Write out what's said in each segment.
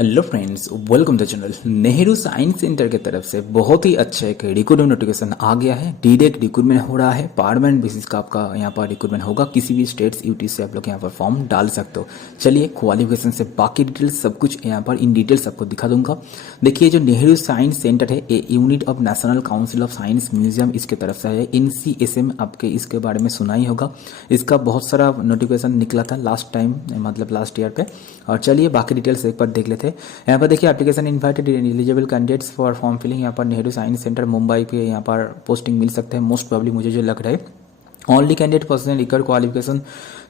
Hello friends, welcome to channel. Nehru science centre की तरफ से बहुत ही अच्छा एक रिक्रूटमेंट नोटिफिकेशन आ गया है। डायरेक्ट रिक्रूटमेंट हो रहा है, परमानेंट बेसिस का आपका यहाँ पर रिक्रूटमेंट होगा। किसी भी स्टेट्स यूटी से आप लोग यहाँ पर फॉर्म डाल सकते हो। चलिए क्वालिफिकेशन से बाकी डिटेल्स सब कुछ यहाँ पर इन डिटेल्स आपको दिखा दूंगा। देखिए, जो नेहरू साइंस सेंटर है ये unit of national council of science museum इसके तरफ से है। NCSM आपके इसके बारे में सुना ही होगा। इसका बहुत सारा नोटिफिकेशन निकला था लास्ट टाइम, मतलब लास्ट ईयर पे। और चलिए बाकी डिटेल्स एक बार देख लेते हैं। यहाँ पर देखिए, application invited eligible candidates for form filling. यहाँ पर नेहरू साइंस सेंटर मुंबई पे यहाँ पर पोस्टिंग मिल सकते हैं मोस्ट प्रॉब्ली, मुझे जो लग रहा है। Only candidate person required qualification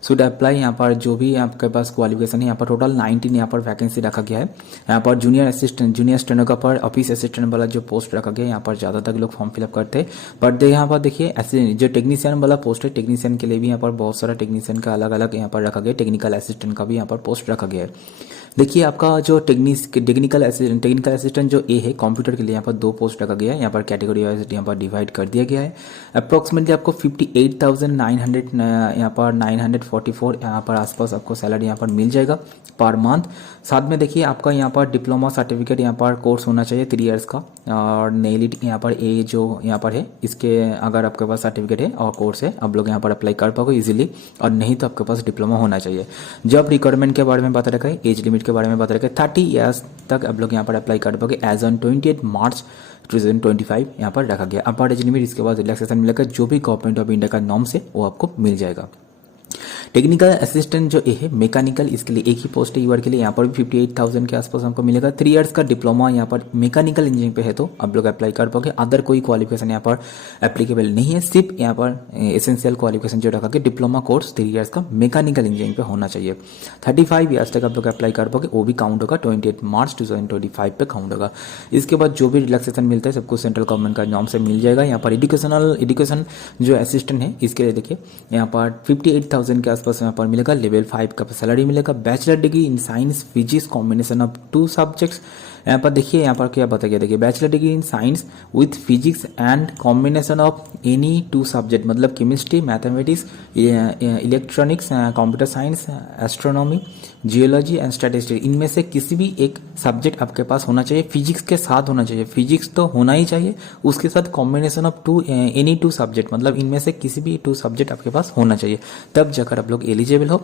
should apply. यहाँ पर जो भी आपके पास क्वालिफिकेशन है, यहाँ पर टोटल 19 यहाँ पर वैकेंसी रखा गया है। यहाँ पर junior assistant, junior stenographer, office assistant वाला जो पोस्ट रखा गया है, यहाँ पर ज़्यादातर लोग फॉर्म फिलअप करते हैं। बट यहाँ पर देखिए, जो टेक्नीशियन वाला पोस्ट है, टेक्नीशियन के लिए भी यहाँ पर बहुत सारा टेक्नीशियन का अलग अलग यहाँ पर रखा गया है। टेक्निकल असिस्टेंट का भी यहाँ पर पोस्ट रखा गया है। देखिए, आपका जो टेक्निकल असिस्टेंट जो ए है कंप्यूटर के लिए, यहाँ पर 2 पोस्ट रखा गया है। यहाँ पर कैटेगरी वाइज यहाँ पर डिवाइड कर दिया गया है। अप्रोक्सीमेटली आपको 58,900 यहाँ पर 944 यहाँ पर आसपास आपको सैलरी यहाँ पर मिल जाएगा पर मंथ। साथ में देखिए, आपका यहाँ पर डिप्लोमा सर्टिफिकेट यहाँ पर कोर्स होना चाहिए 3 इयर्स का। और नेलिट यहाँ पर ए जो यहाँ पर है, इसके अगर आपके पास सर्टिफिकेट है और कोर्स है, आप लोग यहाँ पर अप्लाई कर पाओगे इजीली। और नहीं तो आपके पास डिप्लोमा होना चाहिए। जॉब रिक्वायरमेंट के बारे में बता रखा है, एज लिमिट के बारे में बता रखा है। 30 ईयर्स तक आप लोग यहाँ पर अप्लाई कर पाओगे एज ऑन 28 मार्च 2025 यहाँ पर रखा गया। अपर एज लिमिट, इसके बाद रिलैक्सेशन मिलेगा जो भी गवर्नमेंट ऑफ इंडिया का नॉर्म से वो आपको मिल जाएगा। टेक्निकल असिस्टेंट जो है मैकेनिकल, इसके लिए एक ही पोस्ट है ईयर के लिए। यहाँ पर भी 58,000 के आसपास हमको मिलेगा। 3 इयर्स का डिप्लोमा यहाँ पर मैकेनिकल इंजीनियरिंग पे है तो आप लोग अप्लाई कर पाओगे। अदर कोई क्वालिफिकेशन यहाँ पर एप्लीकेबल नहीं है। सिर्फ यहाँ पर एसेंशियल क्वालिफिकेशन जो रखा गया, डिप्लोमा कोर्स 3 इयर्स का मैकेनिकल इंजीनियरिंग पे होना चाहिए। 35 ईयर्स तक आप लोग अप्लाई कर पाओगे, वो भी काउंट होगा 28 मार्च 2025 पे काउंट होगा। इसके बाद जो भी रिलैक्सेशन मिलता है सबको सेंट्रल गवर्नमेंट का नॉर्म से मिल जाएगा। यहाँ पर एजुकेशन जो असिस्टेंट है, इसके लिए देखिए यहाँ पर 58,000 के आसपास यहाँ पर मिलेगा। लेवल 5 का सैलरी मिलेगा। Bachelor degree in science physics combination of 2 subjects. यहाँ पर देखिए, यहाँ पर क्या बताया गया, देखिए bachelor degree in science with physics and combination of any 2 subject, मतलब chemistry, mathematics, electronics, computer science, astronomy, geology and statistics. इनमें से किसी भी एक सब्जेक्ट आपके पास होना चाहिए। फिजिक्स के साथ होना चाहिए, फिजिक्स तो होना ही चाहिए। उसके साथ कॉम्बिनेशन ऑफ एनी 2 सब्जेक्ट, मतलब इनमें से किसी भी 2 सब्जेक्ट आपके पास होना चाहिए, तब जाकर आप लोग एलिजिबल हो।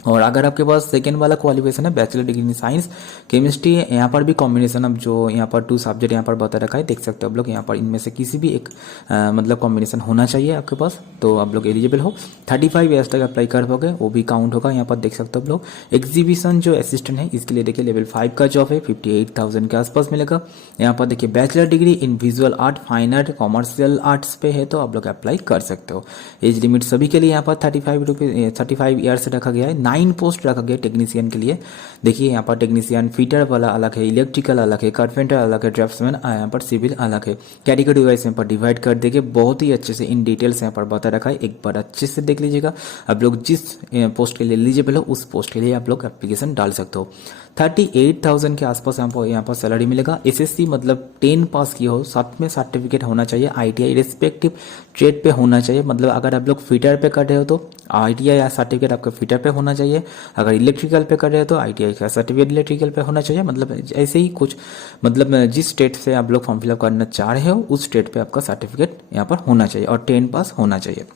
और अगर आपके पास सेकेंड वाला क्वालिफिकेशन है bachelor degree in science chemistry, यहाँ पर भी कॉम्बिनेशन ऑफ जो यहाँ पर 2 सब्जेक्ट यहाँ पर बता रखा है, देख सकते हो आप लोग। यहाँ पर इनमें से किसी भी एक मतलब कॉम्बिनेशन होना चाहिए आपके पास, तो आप लोग एलिजिबल हो। 35 ईयर्स तक अप्लाई कर पाओगे, वो भी काउंट होगा। यहाँ पर देख सकते हो आप लोग। एग्जीबिशन जो असिस्टेंट है, इसके लिए देखिए लेवल 5 का जॉब है, 58,000 के आसपास मिलेगा। यहाँ पर देखिए बैचलर डिग्री इन visual art, fine art, commercial arts पे है तो आप लोग अप्लाई कर सकते हो। एज लिमिट सभी के लिए यहाँ पर 35 ईयर्स रखा गया है। 9 पोस्ट रखा गया टेक्नीशियन के लिए। देखिए, यहाँ पर टेक्नीशियन फिटर वाला अलग है, इलेक्ट्रिकल अलग है, कारपेंटर अलग है, ड्राफ्ट्समैन यहाँ पर सिविल अलग है। कैटेगरी वाइज यहाँ पर डिवाइड कर देंगे। बहुत ही अच्छे से इन डिटेल्स यहाँ पर बता रखा है, एक बार अच्छे से देख लीजिएगा। आप लोग जिस पोस्ट के लिए एलिजिबल हो उस पोस्ट के लिए आप लोग एप्लीकेशन डाल सकते हो। 38,000 के आसपास यहाँ पर सैलरी मिलेगा। SSC मतलब 10 पास किया हो, साथ में सर्टिफिकेट होना चाहिए। ITI रिस्पेक्टिव ट्रेड पे होना चाहिए, मतलब अगर आप लोग फिटर पे कर रहे हो तो ITI या सर्टिफिकेट आपका फिटर पे होना चाहिए। अगर इलेक्ट्रिकल पे कर रहे हो तो ITI का सर्टिफिकेट इलेक्ट्रिकल पे होना चाहिए। मतलब ऐसे ही कुछ, मतलब जिस स्टेट से आप लोग फॉर्म फिलअप करना चाह रहे हो उस स्टेट पे आपका सर्टिफिकेट यहाँ पर होना चाहिए और 10 पास होना चाहिए।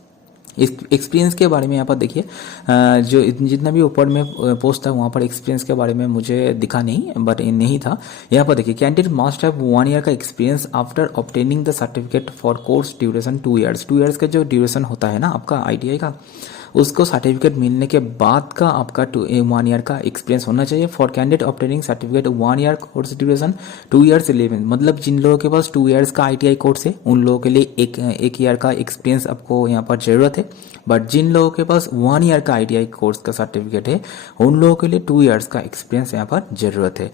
एक्सपीरियंस के बारे में यहाँ पर देखिए, जो जितना भी ऊपर में पोस्ट था वहाँ पर एक्सपीरियंस के बारे में मुझे दिखा नहीं, बट नहीं था। यहाँ पर देखिए, कैंडिडेट मस्ट हैव 1 ईयर का experience after obtaining the certificate for course duration 2 years. 2 years का जो ड्यूरेशन होता है ना आपका ITI का, उसको सर्टिफिकेट मिलने के बाद का आपका 1 ईयर का एक्सपीरियंस होना चाहिए। For candidate obtaining certificate 1 year course duration 2 years 11, मतलब जिन लोगों के पास 2 इयर्स का ITI कोर्स है उन लोगों के लिए एक ईयर का एक्सपीरियंस आपको यहाँ पर जरूरत है। बट जिन लोगों के पास 1 ईयर का ITI कोर्स का सर्टिफिकेट है उन लोगों के लिए 2 इयर्स का एक्सपीरियंस यहाँ पर जरूरत है।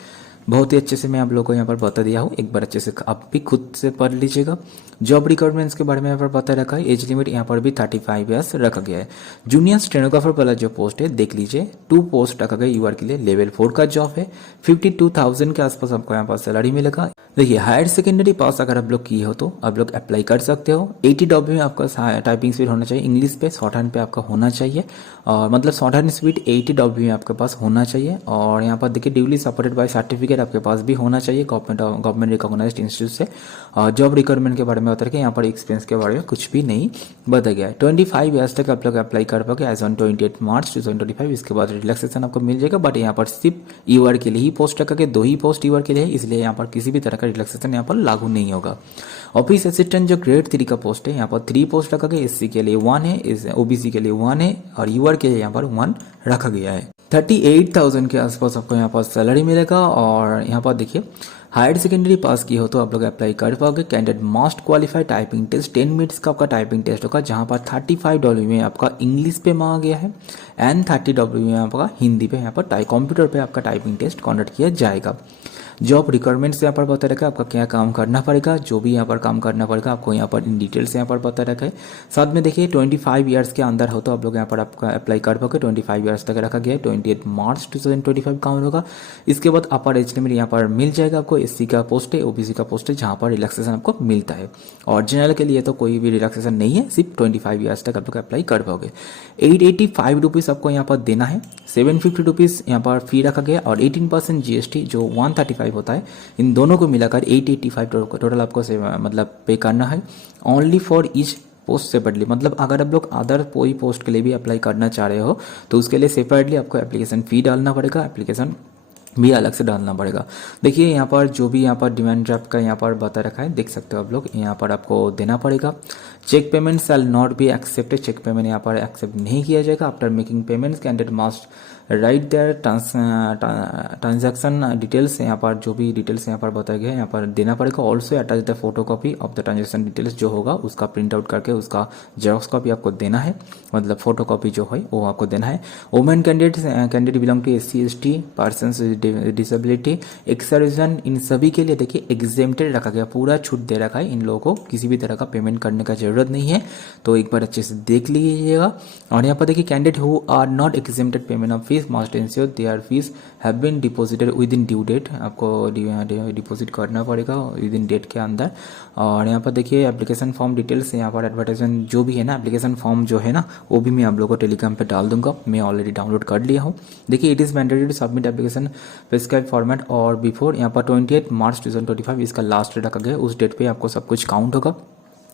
बहुत ही अच्छे से मैं आप लोगों को यहाँ पर बता दिया हूँ, एक बार अच्छे से आप भी खुद से पढ़ लीजिएगा। जॉब रिक्वायरमेंट्स के बारे में यहाँ पर बता रखा है। एज लिमिट यहाँ पर भी 35 ईयर्स रखा गया है। जूनियर स्टेनोग्राफर वाला जो पोस्ट है देख लीजिए, 2 पोस्ट रखा गया यूआर के लिए। लेवल 4 का जॉब है। 52,000 के आसपास आपको यहाँ पर सैलरी मिलेगा। देखिए हायर सेकेंडरी पास अगर आप लोग किए हो तो आप लोग अप्लाई कर सकते हो। 80 डब्ल्यू में आपका टाइपिंग स्पीड होना चाहिए, इंग्लिश पे शॉर्ट हैंड पे आपका होना चाहिए, और मतलब शॉर्ट हैंड स्पीड 80 डब्ल्यू में आपके पास होना चाहिए। और यहाँ पर देखिए ड्यूली सपोर्टेड बाय सर्टिफिकेट आपके पास भी होना चाहिए गवर्नमेंट रिकॉग्नाइज्ड इंस्टीट्यूट से। और जॉब रिक्वायरमेंट के बारे में बता के यहाँ पर एक्सपीरियंस के बारे में कुछ भी नहीं बताया गया है। 25 ईयर्स तक आप लोग अप्लाई कर पाओगे एज ऑन 28 मार्च 2025। इसके बाद रिलैक्सेशन आपको मिल जाएगा, बट यहाँ पर सिर्फ ईआर के लिए ही पोस्ट रखा गया, 2 ही पोस्ट ईआर के लिए है, इसलिए यहाँ पर किसी भी तरह का रिलैक्सेशन यहाँ पर लागू नहीं होगा। ऑफिस असिस्टेंट जो ग्रेड 3 का पोस्ट है, यहाँ पर 3 पोस्ट रखा गया, एससी के लिए 1 है, ओबीसी के लिए 1 है, और यूआर के लिए यहाँ पर 1 रखा गया है। 38,000 के आसपास आपको यहाँ पर सैलरी मिलेगा। और यहाँ पर देखिए हायर सेकेंडरी पास की हो तो आप लोग अप्लाई कर पाओगे। Candidate must qualify typing test 10 minutes का आपका टाइपिंग टेस्ट होगा, जहां पर 35 डब्ल्यू में आपका इंग्लिश पे मांगा गया है एंड 30 डब्ल्यू में आपका हिंदी पे यहाँ पर कंप्यूटर पे आपका टाइपिंग टेस्ट कंडक्ट किया जाएगा। जॉब रिक्वायरमेंट्स यहाँ पर बता रखा है, आपका क्या काम करना पड़ेगा, जो भी यहाँ पर काम करना पड़ेगा आपको यहाँ पर इन डिटेल्स यहाँ पर बता रखा है। साथ में देखिए 25 ईयर्स के अंदर हो तो आप लोग यहाँ पर आपका अप्लाई कर पाओगे। 25 ईयर्स तक रखा गया है, 28 मार्च 2025 काउंट होगा। इसके बाद अपर एज लिमिट यहाँ पर मिल जाएगा आपको, एससी का पोस्ट है, ओबीसी का पोस्ट है, जहाँ पर रिलैक्सेशन आपको मिलता है। और जनरल के लिए तो कोई भी रिलैक्सेशन नहीं है, सिर्फ 25 ईयर्स तक आप लोग अप्लाई कर पाओगे। 885 रुपीज़ आपको यहाँ पर देना है, 750 रुपीज़ यहाँ पर फी रखा गया, और 18% जीएसटी जो 135 होता है, इन दोनों को मिलाकर 885 टोटल आपको मतलब पे करना है। Only for each post separately, मतलब अगर आप लोग अदर कोई पोस्ट के लिए भी अप्लाई करना चाह रहे हो तो उसके लिए सेपरेटली आपको एप्लीकेशन फी डालना पड़ेगा, एप्लीकेशन भी अलग से डालना पड़ेगा। देखिए यहाँ पर जो भी यहाँ पर डिमांड ड्राफ्ट का यहाँ पर बता रखा है, देख सकते हो आप लोग, यहाँ पर आपको देना पड़ेगा। Cheque payment shall not be accepted, cheque payment यहाँ पर एक्सेप्ट नहीं किया जाएगा। After making payments candidate must write their transaction details, यहाँ पर जो भी डिटेल्स यहाँ पर बताया गया है यहाँ पर देना पड़ेगा। Also attach the photo copy of the transaction details, जो होगा उसका प्रिंट आउट करके उसका जेरोक्स कॉपी आपको देना है, मतलब फोटो कॉपी जो है वो आपको देना है। Women candidate belong to SC ST persons disability ex serviceman, इन सभी के लिए देखिए एग्जेम्प्टेड रखा गया, पूरा छूट दे रखा है। इन लोगों को किसी भी तरह का पेमेंट करने का जरूरत नहीं है, तो एक बार अच्छे से देख लीजिएगा। और यहाँ पर देखिए candidate who are not exempted payment of fees must ensure their fees have been deposited within due date, आपको डिपॉजिट करना पड़ेगा विद इन डेट के अंदर। और यहाँ पर देखिए एप्लीकेशन फॉर्म डिटेल्स, यहाँ पर एडवर्टाइजमेंट जो भी है ना, एप्लीकेशन फॉर्म जो है ना वो भी मैं आप लोगों को टेलीग्राम पे डाल दूंगा, मैं ऑलरेडी डाउनलोड कर लिया हूँ। देखिए it is mandatory to submit application prescribe format और बिफोर, यहाँ पर 28 मार्च 2025 इसका लास्ट डेट रखा गया, उस डेट पे आपको सब कुछ काउंट होगा।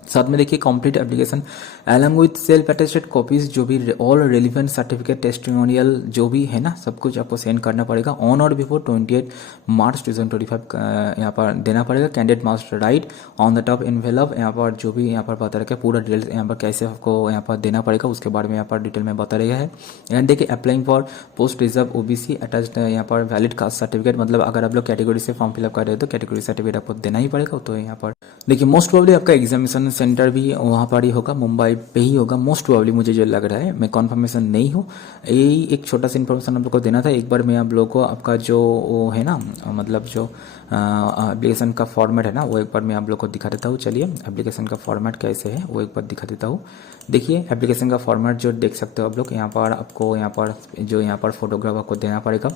साथ में देखिए complete application along with self attested copies, जो भी ऑल रेलिवेंट सर्टिफिकेट टेस्टिमोनियल जो भी है ना, सब कुछ आपको सेंड करना पड़ेगा ऑन और बिफोर 28 मार्च 2025 यहाँ पर देना पड़ेगा। Candidate must right on the top envelope, यहाँ पर जो भी यहाँ पर बता रखा है पूरा डिटेल्स यहाँ पर कैसे आपको यहाँ पर देना पड़ेगा उसके बारे में यहाँ पर डिटेल में बता रहा है। एंड देखिए applying for post reserve OBC attached यहाँ पर वैलिड कास्ट सर्टिफिकेट, मतलब अगर आप लोग कैटेगरी से फॉर्म फिलअप कर रहे हो तो कैटेगरी सर्टिफिकेट आपको देना ही पड़ेगा। तो यहाँ पर देखिए मोस्ट प्रोबेबली आपका एग्जामिनेशन सेंटर भी वहाँ पर ही होगा, मुंबई पे ही होगा मोस्ट प्रोबेबली, मुझे जो लग रहा है, मैं कन्फर्मेशन नहीं हूँ। यही एक छोटा सा इन्फॉर्मेशन आप लोग को देना था। एक बार मैं आप लोगों को आपका जो वो है ना, मतलब जो एप्लीकेशन का फॉर्मेट है ना, वो एक बार मैं आप लोग को दिखा देता हूँ। चलिए एप्लीकेशन का फॉर्मेट कैसे है वो एक बार दिखा देता हूँ। देखिए एप्लीकेशन का फॉर्मेट जो देख सकते हो आप लोग, यहाँ पर आपको यहाँ पर फोटोग्राफ आपको देना पड़ेगा,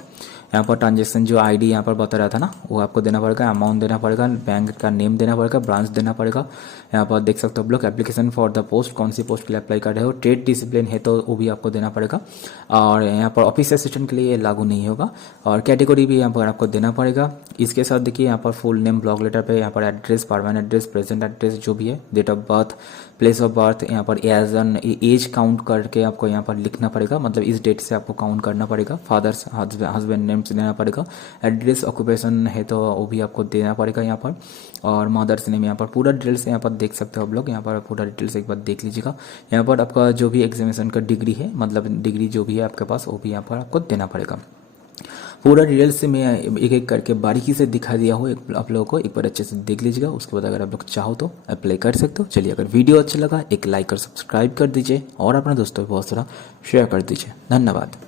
यहाँ पर ट्रांजेक्शन जो आईडी यहाँ पर बता रहा था ना वो आपको देना पड़ेगा, अमाउंट देना पड़ेगा, बैंक का नेम देना पड़ेगा, ब्रांच देना पड़ेगा। यहाँ पर देख सकते हो आप लोग एप्लीकेशन फॉर द पोस्ट, कौन सी पोस्ट के लिए अप्लाई कर रहे हो, ट्रेड डिसिप्लिन है तो वो भी आपको देना पड़ेगा। और यहाँ पर ऑफिस असिस्टेंट के लिए लागू नहीं होगा, और कैटेगरी भी यहाँ पर आपको देना पड़ेगा। इसके साथ देखिए यहाँ पर फुल नेम, ब्लॉक लेटर पे यहाँ पर address, permanent address, present address जो भी है, date of birth, place of birth, यहाँ पर एज काउंट करके आपको यहाँ पर लिखना पड़ेगा, मतलब इस डेट से आपको काउंट करना पड़ेगा। फादर्स हस्बैंड नेम्स देना पड़ेगा, एड्रेस ऑक्यूपेशन है तो वो भी आपको देना पड़ेगा यहाँ पर, और मदर्स नेम यहाँ पर पूरा डिटेल्स यहाँ पर देख सकते हो आप लोग। यहाँ पर पूरा डिटेल्स एक बार देख लीजिएगा। यहाँ पर आपका जो भी एग्जामिनेशन का डिग्री है, मतलब डिग्री जो भी है आपके पास, वो भी यहाँ पर आपको देना पड़ेगा। पूरा डिटेल्स से मैं एक एक करके बारीकी से दिखा दिया हूँ आप लोगों को, एक बार अच्छे से देख लीजिएगा। उसके बाद अगर आप लोग चाहो तो अप्लाई कर सकते हो। चलिए अगर वीडियो अच्छा लगा एक लाइक और सब्सक्राइब कर दीजिए, और अपने दोस्तों को बहुत सारा शेयर कर दीजिए। धन्यवाद।